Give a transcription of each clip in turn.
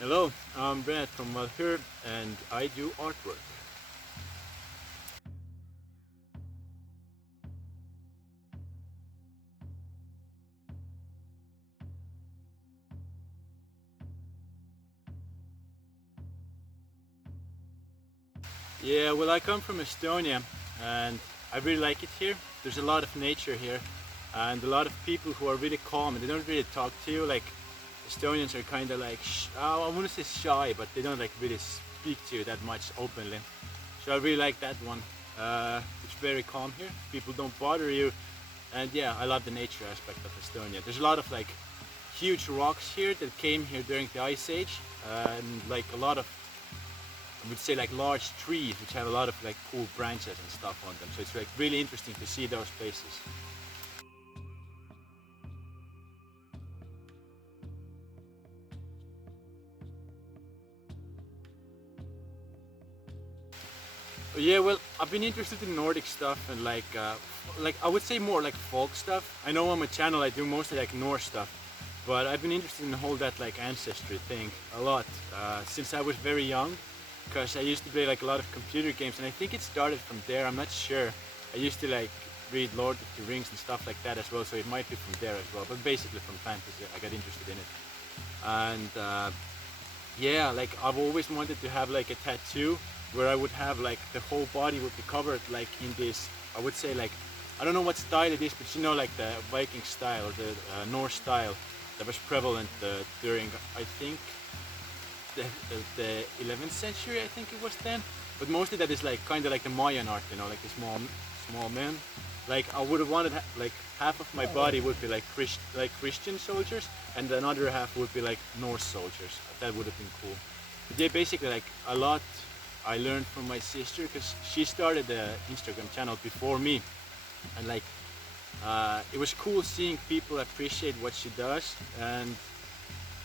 Hello, I'm Brad from Valhyr and I do artwork. Yeah, well, I come from Estonia and I really like it here. There's a lot of nature here and a lot of people who are really calm and they don't really talk to you. Like Estonians are kind of like, I wouldn't say shy, but they don't like really speak to you that much openly. So I really like that one. It's very calm here. People don't bother you, and yeah, I love the nature aspect of Estonia. There's a lot of like huge rocks here that came here during the Ice Age, and like a lot of, I would say like large trees which have a lot of like cool branches and stuff on them. So it's like really interesting to see those places. Yeah, well, I've been interested in Nordic stuff and like I would say more like folk stuff. I know on my channel I do mostly like Norse stuff, but I've been interested in the whole that like ancestry thing a lot since I was very young, because I used to play like a lot of computer games, and I think it started from there. I'm not sure. I used to like read Lord of the Rings and stuff like that as well, so it might be from there as well. But basically from fantasy, I got interested in it, and yeah, like I've always wanted to have like a tattoo where I would have like the whole body would be covered like in this, I would say like, I don't know what style it is, but you know, like the Viking style or the Norse style that was prevalent during, I think, the 11th century, I think it was then. But mostly that is like kind of like the Mayan art, you know, like the small men. Like I would have wanted like half of my body would be like Christian soldiers, and another half would be like Norse soldiers. That would have been cool. But yeah, basically like a lot I learned from my sister, because she started the Instagram channel before me, and like it was cool seeing people appreciate what she does, and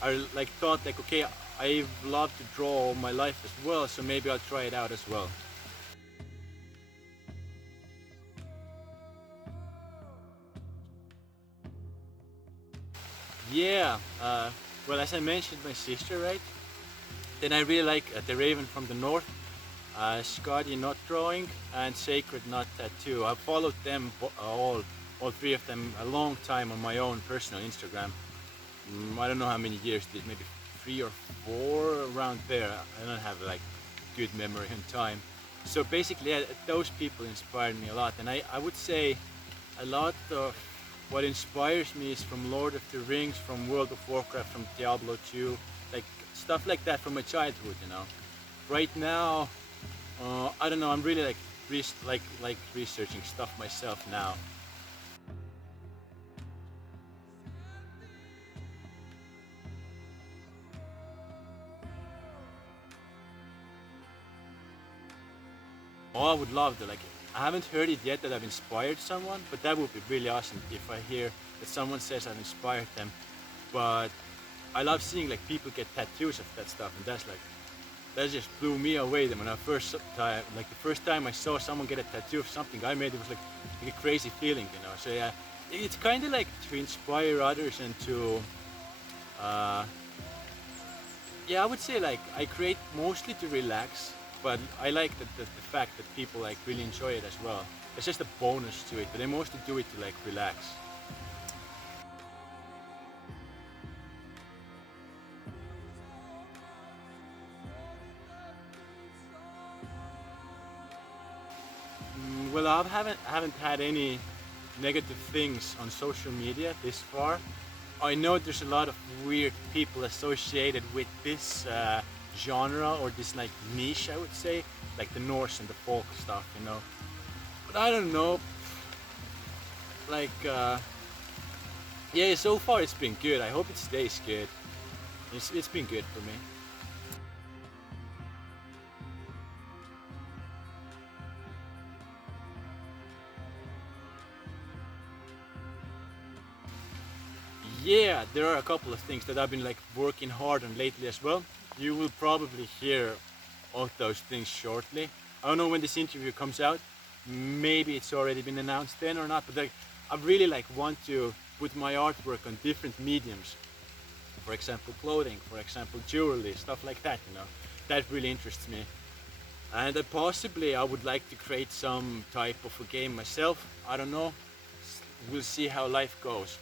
I like thought like, okay, I love to draw all my life as well, so maybe I'll try it out as well. Yeah, well, as I mentioned, my sister, right? Then I really like the Raven from the North, Skadi Knot Drawing, and Sacred Knot Tattoo. I followed them all three of them a long time on my own personal Instagram. I don't know how many years, maybe 3 or 4 around there. I don't have like good memory and time. So basically, yeah, those people inspired me a lot, and I would say a lot of what inspires me is from Lord of the Rings, from World of Warcraft, from Diablo 2, like stuff like that from my childhood, you know. Right now, I don't know. I'm really like researching stuff myself now. Oh, I would love to. Like, I haven't heard it yet that I've inspired someone, but that would be really awesome if I hear that someone says I've inspired them. But I love seeing like people get tattoos of that stuff, and that's like that just blew me away. Then when I first time, like the first time I saw someone get a tattoo of something I made, it was like a crazy feeling, you know. So yeah, it's kind of like to inspire others and to, uh, yeah, I would say like I create mostly to relax, but I like the fact that people like really enjoy it as well. It's just a bonus to it, but I mostly do it to like relax. Well, I haven't had any negative things on social media this far. I know there's a lot of weird people associated with this genre, or this like niche, I would say, like the Norse and the folk stuff, you know. But I don't know, like yeah, so far it's been good. I hope it stays good. It's been good for me. Yeah, there are a couple of things that I've been like working hard on lately as well. You will probably hear of those things shortly. I don't know when this interview comes out. Maybe it's already been announced then or not, but like I really like want to put my artwork on different mediums. For example, clothing, for example, jewelry, stuff like that, you know. That really interests me. And possibly I would like to create some type of a game myself. I don't know. We'll see how life goes.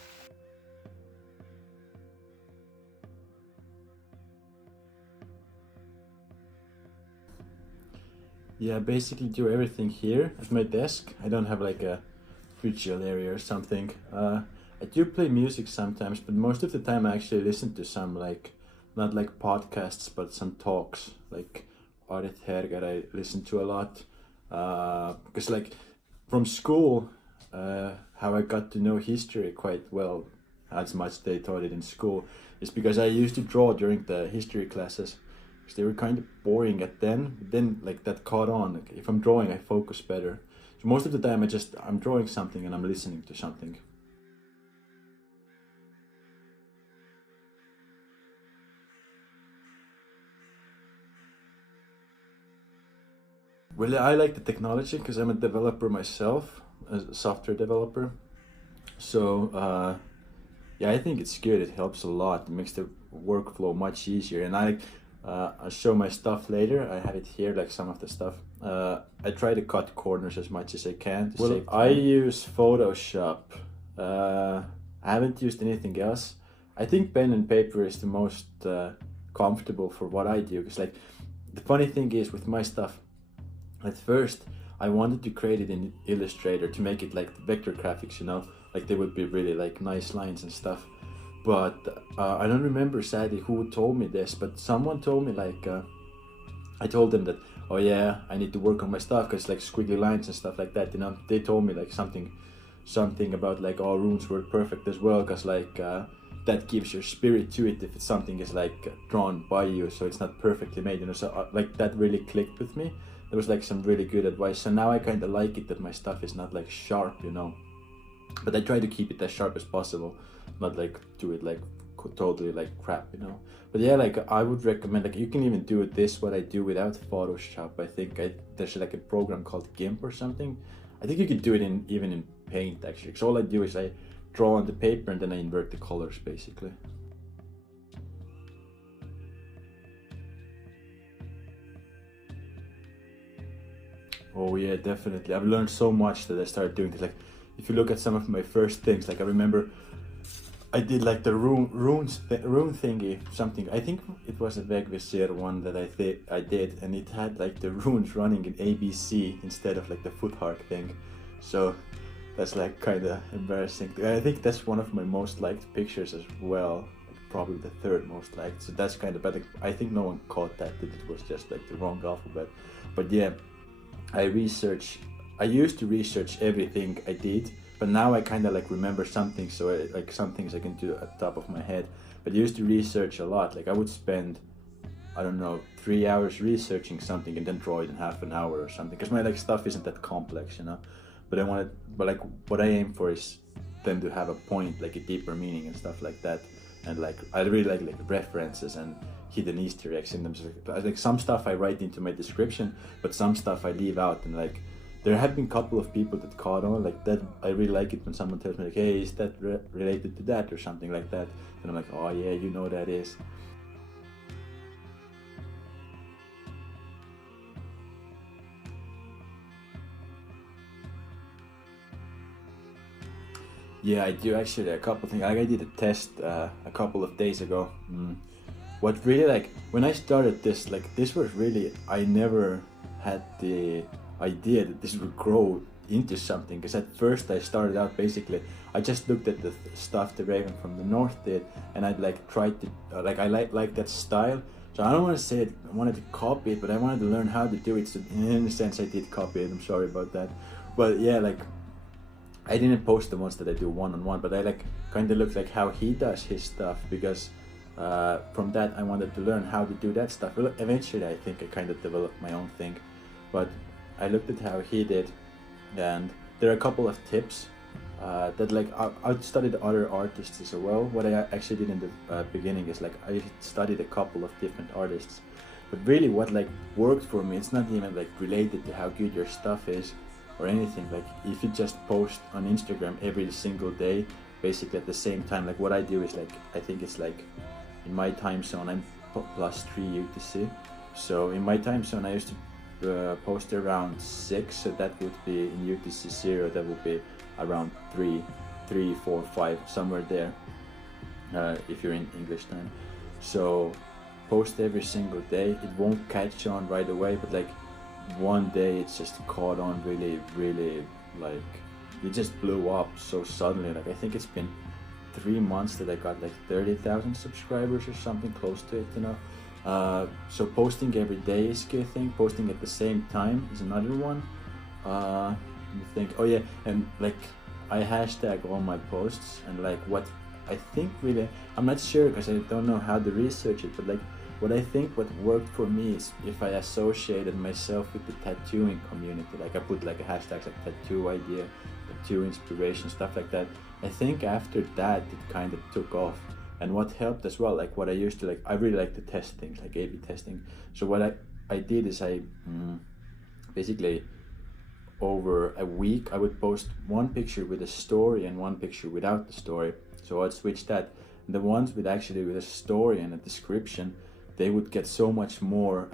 Yeah, I basically do everything here at my desk. I don't have like a ritual area or something. I do play music sometimes, but most of the time I actually listen to some like, not like podcasts, but some talks, like Audit Herger I listen to a lot. Because like from school, how I got to know history quite well, as much they taught it in school, is because I used to draw during the history classes. Because they were kind of boring at then, but then like that caught on. Like, if I'm drawing, I focus better. So most of the time I'm drawing something and I'm listening to something. Well, I like the technology because I'm a developer myself, a software developer. So yeah, I think it's good. It helps a lot. It makes the workflow much easier. And I'll show my stuff later. I have it here, like some of the stuff. I try to cut corners as much as I can to save time. I use Photoshop. I haven't used anything else. I think pen and paper is the most comfortable for what I do. Because like the funny thing is with my stuff, at first I wanted to create it in Illustrator to make it like vector graphics, you know, like they would be really like nice lines and stuff. But I don't remember sadly who told me this, but someone told me like I told them that, oh yeah, I need to work on my stuff because like squiggly lines and stuff like that, you know. They told me like something about like, oh, runes work perfect as well because like that gives your spirit to it if it's something is like drawn by you, so it's not perfectly made, you know. So like that really clicked with me. There was like some really good advice, so now I kind of like it that my stuff is not like sharp, you know, but I try to keep it as sharp as possible, not like do it like totally like crap, you know. But yeah, like I would recommend, like you can even do this what I do without Photoshop. I think there's like a program called GIMP or something. I think you could do it in even in Paint actually. So all I do is I draw on the paper and then I invert the colors basically. Oh yeah, definitely. I've learned so much that I started doing this. Like, if you look at some of my first things, like I remember I did like the rune thingy, something. I think it was a Vegvisir one that I did, and it had like the runes running in ABC instead of like the foothark thing. So that's like kind of embarrassing. I think that's one of my most liked pictures as well. Like probably the third most liked. So that's kind of bad. Like, I think no one caught that it was just like the wrong alphabet. But yeah. I used to research everything I did, but now I kind of like remember something, so like some things I can do at the top of my head. But I used to research a lot. Like I would spend, I don't know, 3 hours researching something and then draw it in half an hour or something. Because my like stuff isn't that complex, you know. But like what I aim for is them to have a point, like a deeper meaning and stuff like that. And like I really like references and hidden Easter eggs in them. So, like some stuff I write into my description, but some stuff I leave out. And like there have been a couple of people that caught on like that. I really like it when someone tells me like, hey, is that related to that or something like that? And I'm like, oh yeah, you know that is. Yeah, I do actually a couple things. Like I did a test a couple of days ago. What really like when I started this, like this was really, I never had the idea that this would grow into something. Because at first I started out basically, I just looked at the stuff the Raven from the North did, and I'd like tried to like I like that style. So I don't want to say it, I wanted to copy it, but I wanted to learn how to do it. So in a sense, I did copy it. I'm sorry about that, but yeah, like I didn't post the ones that I do one-on-one, but I like kind of looked like how he does his stuff because from that I wanted to learn how to do that stuff. Well, eventually I think I kind of developed my own thing, but I looked at how he did, and there are a couple of tips that like I studied other artists as well. What I actually did in the beginning is like I studied a couple of different artists, but really what like worked for me, it's not even like related to how good your stuff is or anything. Like if you just post on Instagram every single day basically at the same time, like what I do is like I think it's like in my time zone I'm +3 UTC. So in my time zone I used to post around 6, so that would be in UTC 0, that would be around 3, 4, 5, somewhere there, if you're in English time. So post every single day. It won't catch on right away, but like one day it's just caught on really, really, like it just blew up so suddenly. Like I think it's been 3 months that I got like 30,000 subscribers or something close to it, you know. So posting every day is a good thing. Posting at the same time is another one. You think, oh yeah, and like I hashtag all my posts, and like what I think really, I'm not sure because I don't know how to research it, but like what I think what worked for me is if I associated myself with the tattooing community. Like I put like a hashtag like tattoo idea, tattoo inspiration, stuff like that. I think after that it kind of took off. And what helped as well, like what I used to like, I really like to test things, like A/B testing. So what I did is I basically over a week I would post one picture with a story and one picture without the story. So I'd switch that. And the ones with actually with a story and a description, they would get so much more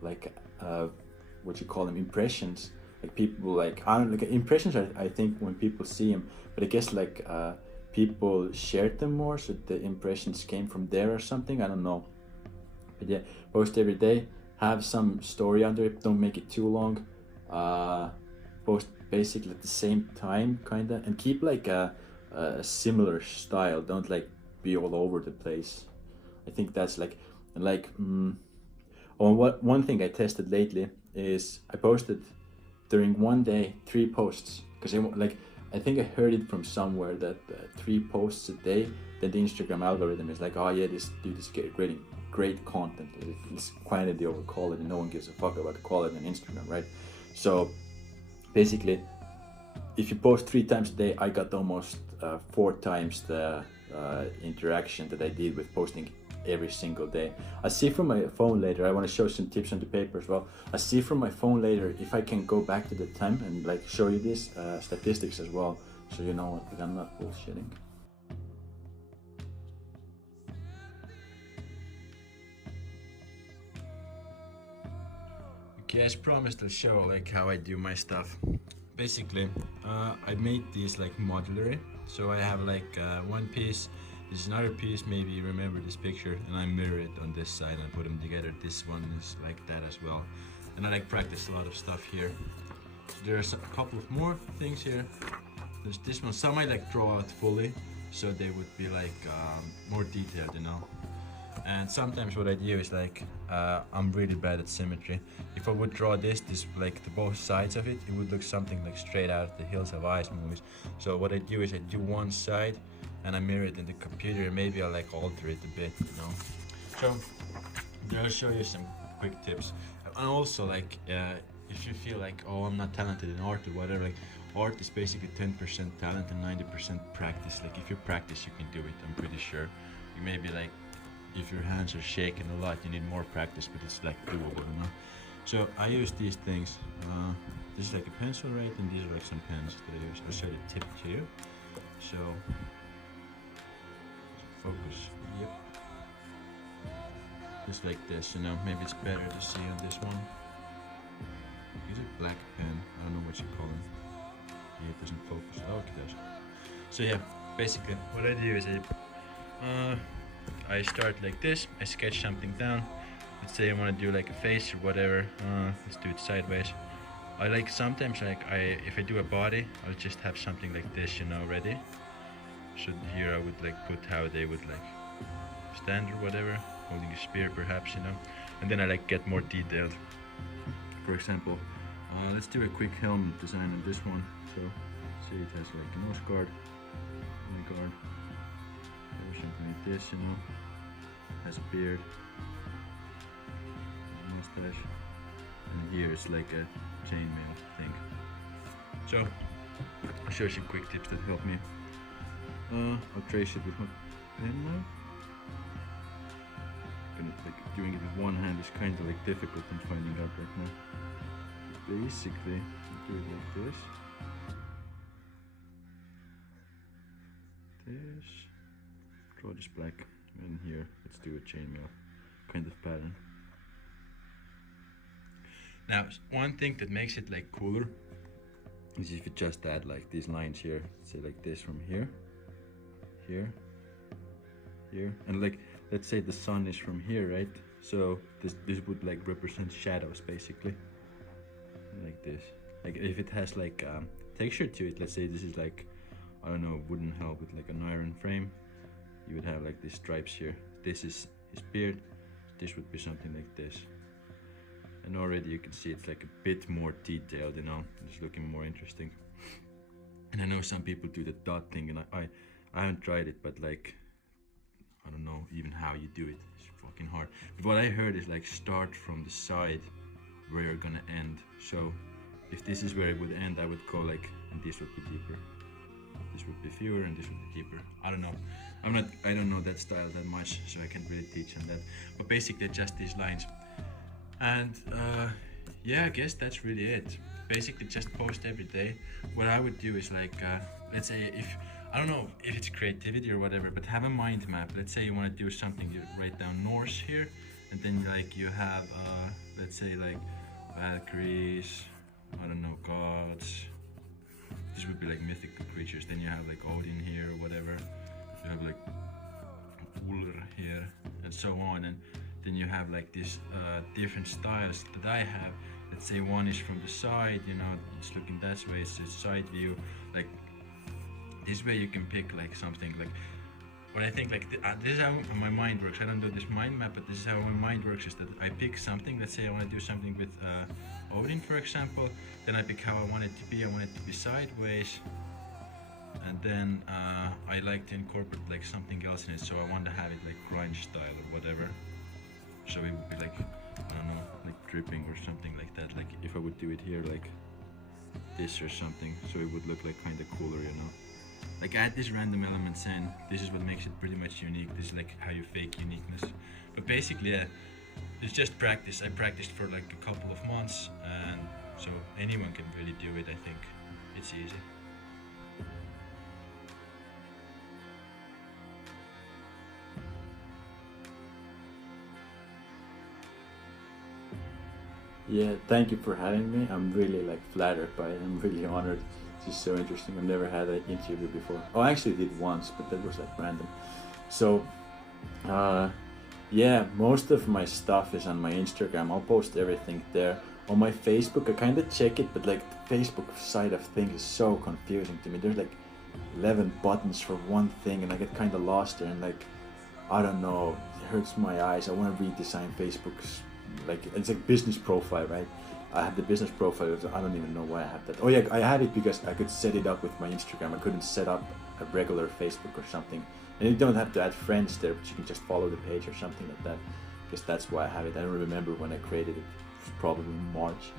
what you call them, impressions. Like people like, I don't like impressions are, I think when people see them, but I guess like people shared them more, so the impressions came from there or something, I don't know. But yeah, post every day, have some story under it, don't make it too long. Post basically at the same time kinda, and keep like a similar style, don't like be all over the place. I think that's like one thing I tested lately is I posted during one day 3 posts, because I think I heard it from somewhere that 3 posts a day, then the Instagram algorithm is like, oh yeah, this dude is creating great content. It's quantity over quality. No one gives a fuck about the quality on Instagram, right? So basically, if you post 3 times a day, I got almost 4 times the interaction that I did with posting every single day. I see from my phone later, I want to show some tips on the paper as well. I see from my phone later if I can go back to the time and like show you this statistics as well, so you know what, I'm not bullshitting. Okay, as promised, I'll show like how I do my stuff. Basically, I made these like modularly, so I have like one piece. This is another piece, maybe you remember this picture, and I mirror it on this side and put them together. This one is like that as well. And I like practice a lot of stuff here. So there's a couple of more things here. There's this one, some I like draw out fully, so they would be like more detailed, you know. And sometimes what I do is like, I'm really bad at symmetry. If I would draw this like the both sides of it, it would look something like straight out of the Hills Have Eyes movies. So what I do is I do one side, and I mirror it in the computer, and maybe I'll like alter it a bit, you know. So I'll show you some quick tips. And also like, if you feel like, oh, I'm not talented in art or whatever, like art is basically 10% talent and 90% practice. Like if you practice, you can do it, I'm pretty sure. You maybe like, if your hands are shaking a lot, you need more practice, but it's like doable, you know. So I use these things. This is like a pencil, right? And these are like some pens that I use. I'll show the tip to you. So focus. Yep. Just like this, you know. Maybe it's better to see on this one. Use a black pen. I don't know what you call them. Yeah, it doesn't focus. Oh, okay, does. So yeah, basically what I do is I start like this. I sketch something down. Let's say I want to do like a face or whatever. Let's do it sideways. I like sometimes like if I do a body, I'll just have something like this, you know, ready. So here I would like put how they would like stand or whatever, holding a spear perhaps, you know. And then I like get more detailed. For example, let's do a quick helmet design on this one. So see, it has like a nose guard, eye guard, or something like this, you know. Has a beard, a mustache, and here is like a chainmail thing. So I'll show you some quick tips that help me. I'll trace it with my pen now. Like doing it with one hand is kind of like difficult, I'm finding out right now. Basically, do it like this. Draw this black and here let's do a chainmail kind of pattern. Now, one thing that makes it like cooler is if you just add like these lines here, say like this from here, here, here, and like let's say the sun is from here, right? So this would like represent shadows basically, like this. Like if it has like texture to it, let's say this is like, I don't know, wooden help with like an iron frame, you would have like these stripes here. This is his beard, this would be something like this. And already you can see it's like a bit more detailed, you know, it's looking more interesting. And I know some people do the dot thing, and I haven't tried it, but like, I don't know even how you do it, it's fucking hard. But what I heard is like start from the side where you're gonna end. So if this is where it would end, I would go like, and this would be deeper. This would be fewer and this would be deeper. I don't know. I don't know that style that much, so I can't really teach on that. But basically just these lines. And yeah, I guess that's really it. Basically just post every day. What I would do is like, let's say if, I don't know if it's creativity or whatever, but have a mind map. Let's say you want to do something, you write down Norse here, and then like you have, let's say like Valkyries, I don't know, gods. This would be like mythical creatures. Then you have like Odin here or whatever. You have like Valhyr here and so on. And then you have like these different styles that I have. Let's say one is from the side, you know, it's looking that way, it's a side view. Like this way you can pick like something like, what I think like, this is how my mind works. I don't do this mind map, but this is how my mind works, is that I pick something. Let's say I want to do something with Odin, for example. Then I pick how I want it to be. I want it to be sideways. And then I like to incorporate like something else in it. So I want to have it like grunge style or whatever. So it would be like, I don't know, like dripping or something like that. Like if I would do it here like this or something, so it would look like kind of cooler, you know. Like add these random elements in. This is what makes it pretty much unique. This is like how you fake uniqueness. But basically, yeah, it's just practice. I practiced for like a couple of months, and so anyone can really do it. I think it's easy. Yeah, thank you for having me. I'm really like flattered by it. I'm really honored. It's just so interesting. I've never had an interview before. Oh, I actually did once, but that was like random. So, yeah, most of my stuff is on my Instagram. I'll post everything there. On my Facebook, I kind of check it, but like the Facebook side of things is so confusing to me. There's like 11 buttons for one thing, and I get kind of lost there. And like, I don't know, it hurts my eyes. I want to redesign Facebook's, like, it's like business profile, right? I have the business profile. I don't even know why I have that. Oh yeah, I had it because I could set it up with my Instagram. I couldn't set up a regular Facebook or something. And you don't have to add friends there, but you can just follow the page or something like that. Because that's why I have it. I don't remember when I created it. It was probably in March.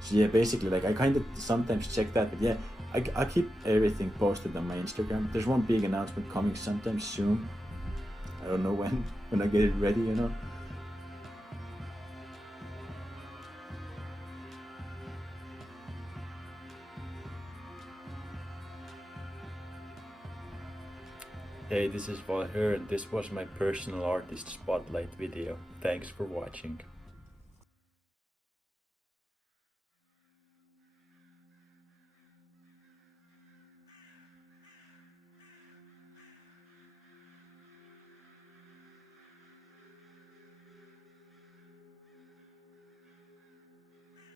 So yeah, basically, like I kind of sometimes check that, but yeah, I keep everything posted on my Instagram. There's one big announcement coming sometime soon. I don't know when I get it ready, you know. Hey, this is Valhyr, and this was my personal artist spotlight video. Thanks for watching.